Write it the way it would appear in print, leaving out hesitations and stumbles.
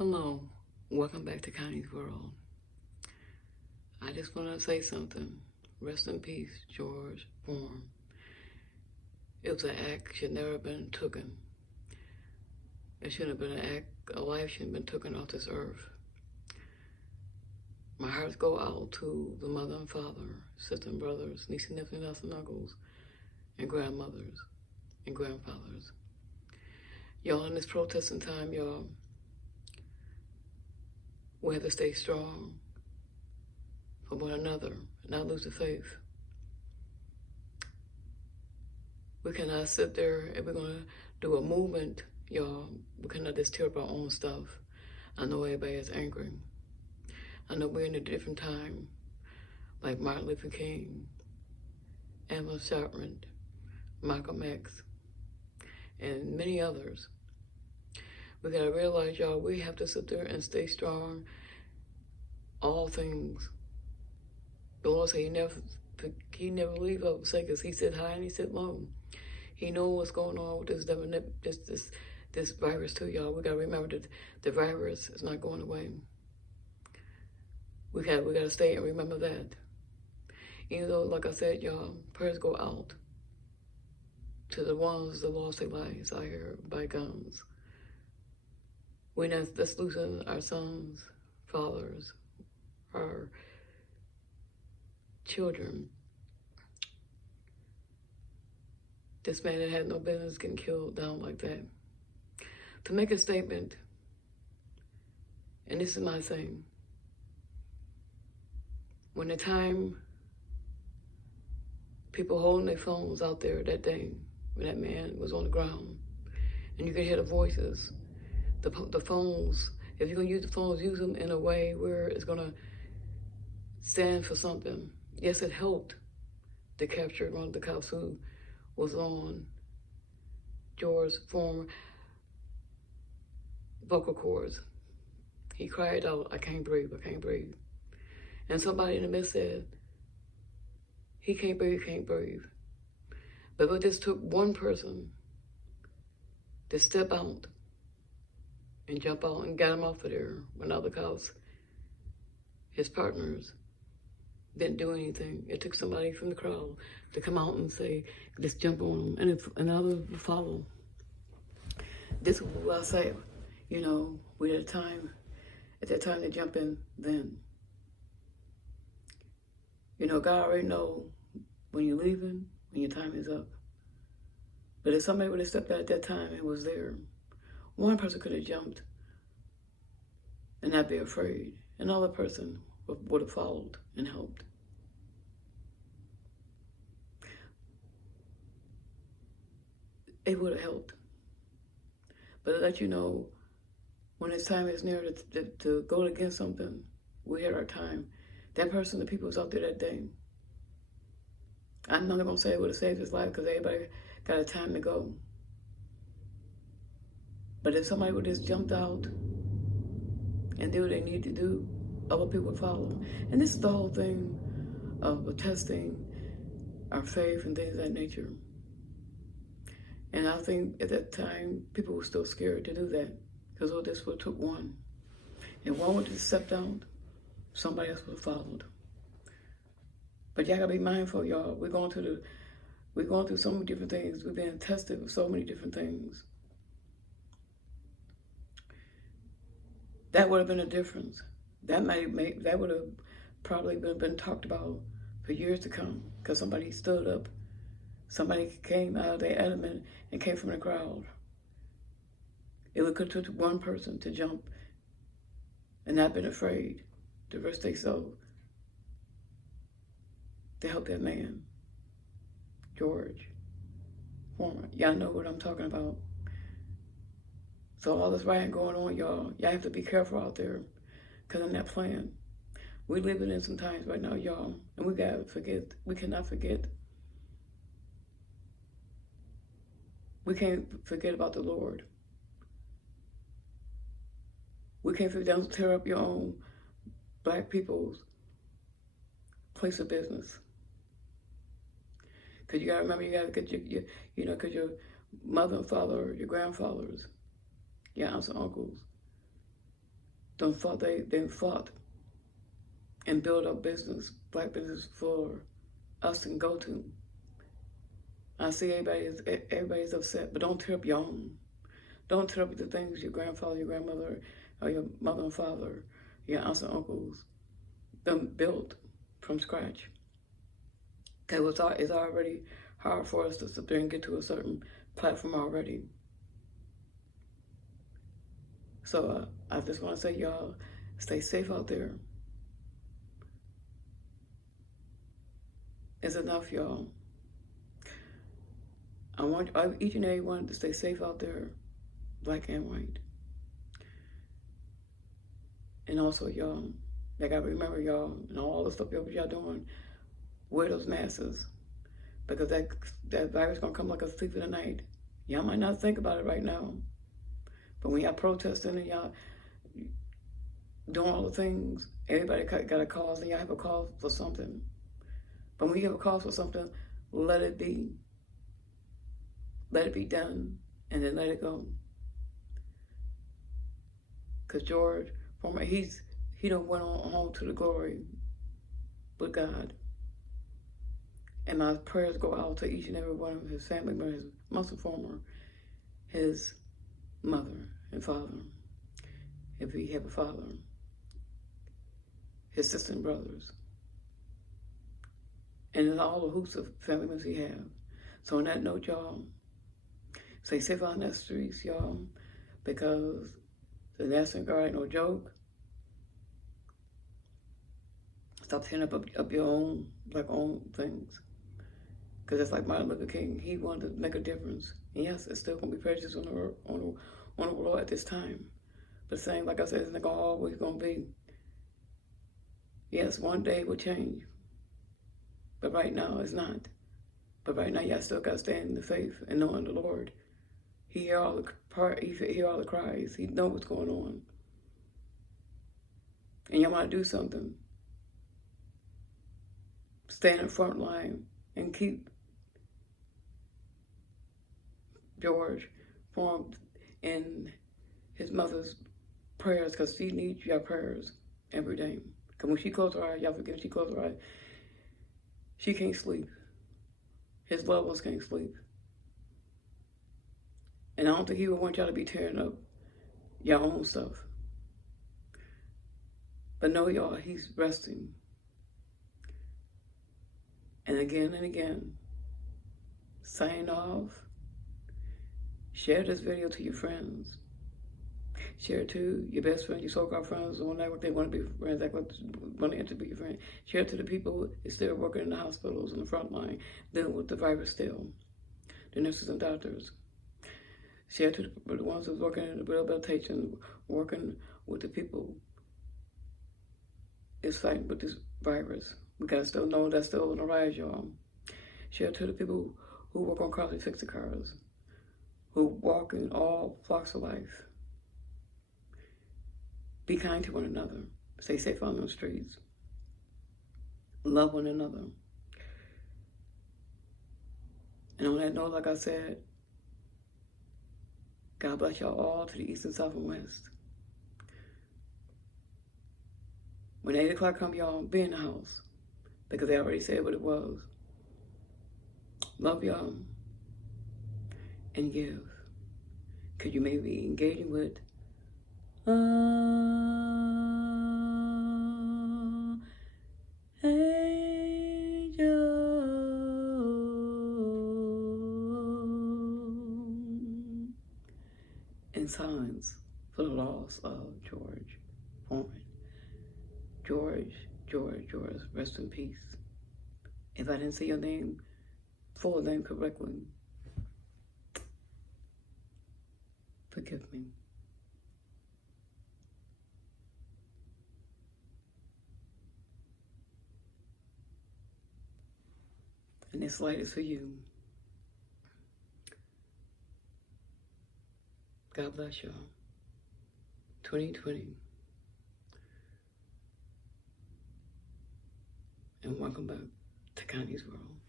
Hello, welcome back to Connie's World. I just want to say something. Rest in peace, George Foreman. It was an act should never have been taken. It shouldn't have been an act, a life shouldn't have been taken off this earth. My hearts go out to the mother and father, sisters and brothers, nieces, nephews, aunts and uncles, and grandmothers and grandfathers. Y'all, in this protesting time, y'all, we have to stay strong for one another, not lose the faith. We cannot sit there, if we're gonna do a movement, y'all, we cannot just tear up our own stuff. I know everybody is angry. I know we're in a different time, like Martin Luther King, Emma Chapman, Malcolm X, and many others. We gotta realize, y'all, we have to sit there and stay strong, all things. The Lord said he never leave us forsaken us. He said high and he said low. He knows what's going on with this virus too, y'all. We gotta remember that the virus is not going away. We gotta stay and remember that. Even though, like I said, y'all, prayers go out to the ones that lost their lives out here by guns. We're not just losing our sons, fathers, our children. This man that had no business getting killed down like that. To make a statement, and this is my thing, when the time people holding their phones out there that day, when that man was on the ground, and you could hear the voices, the phones, if you're gonna use the phones, use them in a way where it's gonna stand for something. Yes, it helped to capture one of the cops who was on George Foreman vocal cords. He cried out, "I can't breathe, I can't breathe." And somebody in the midst said, he can't breathe, can't breathe. But it just took one person to step out and jump out and get him off of there when other cops, his partners, didn't do anything. It took somebody from the crowd to come out and say, just jump on them, and others will follow. This is what I say, you know, we had at that time to jump in then. You know, God already know when you're leaving, when your time is up. But if somebody would have stepped out at that time and was there, one person could have jumped and not be afraid. Another person would have followed and helped. It would have helped. But to let you know, when it's time is near to go against something, we had our time. That person, the people was out there that day. I'm not gonna say it would have saved his life because everybody got a time to go. But if somebody would just jumped out and do what they need to do, other people would follow. And this is the whole thing of testing our faith and things of that nature. And I think at that time, people were still scared to do that because this would took one. And one would just step down, somebody else would have followed. But y'all gotta be mindful, y'all. We're going through so many different things. We're being tested with so many different things. That would have been a difference. That would have probably been talked about for years to come because somebody stood up. Somebody came out of their element and came from the crowd. It could have took one person to jump and not been afraid to risk their soul to help that man, George Foreman. Y'all know what I'm talking about. So all this rioting going on, y'all have to be careful out there because I'm not playing. We're living in some times right now, y'all, and we cannot forget. We can't forget about the Lord. We can't forget, don't tear up your own black people's place of business. Because you got to remember, you got to get because your mother and father, your grandfathers, your aunts and uncles, They fought and build up business, black business for us to go to. I see everybody's upset, but don't tear up your own. Don't tear up the things your grandfather, your grandmother, or your mother and father, your aunts and uncles, them built from scratch. Okay, it's already hard for us to sit there and get to a certain platform already. So I just want to say, y'all, stay safe out there. It's enough, y'all. I want each and every one to stay safe out there, black and white. And also, y'all, I gotta remember, y'all, and all the stuff y'all doing, wear those masks, because that virus gonna come like a thief in the night. Y'all might not think about it right now, but when y'all protesting and y'all doing all the things, everybody got a cause, and y'all have a cause for something. But when you have a cause for something, let it be. Let it be done, and then let it go. Because George Foreman, he done went on home to the glory with God. And my prayers go out to each and every one of his family members, his muscle former, his mother and father, if he have a father, his sister and brothers, and all the hoops of family members he have. So on that note, y'all, stay safe out in the streets, y'all, because the National Guard ain't no joke. Stop tearing up your own, like, own things. Because it's like Martin Luther King, he wanted to make a difference. And yes, it's still going to be prejudice on the world at this time. But same, like I said, it's not always going to be. Yes, one day will change. But right now, it's not. But right now, y'all still got to stand in the faith and knowing the Lord. He hear all the cries. He know what's going on. And y'all want to do something. Stand in the front line and keep George formed in his mother's prayers, because she needs your prayers every day. Because when she closes her eyes, y'all forget, she closes her eyes, she can't sleep. His loved ones can't sleep. And I don't think he would want y'all to be tearing up your own stuff. But know, y'all, he's resting. And again, sign off. Share this video to your friends. Share it to your best friend, your so-called friends, the one that they want to be friends, that want to be your friend. Share it to the people who are still working in the hospitals, in the front line, dealing with the virus still. The nurses and doctors. Share it to the ones who's working in the rehabilitation, working with the people is fighting with this virus. We gotta still know that's still on the rise, y'all. Share it to the people who work on cars and fix the cars, who walk in all flocks of life. Be kind to one another. Stay safe on those streets. Love one another. And on that note, like I said, God bless y'all all to the east and south and west. When 8 o'clock come, y'all, be in the house, because they already said what it was. Love y'all and give. Because you may be engaging with angel in silence for the loss of George Foreman. George, rest in peace. If I didn't say your name, full name correctly, forgive me. And this light is for you. God bless y'all. 2020. And welcome back to Connie's World.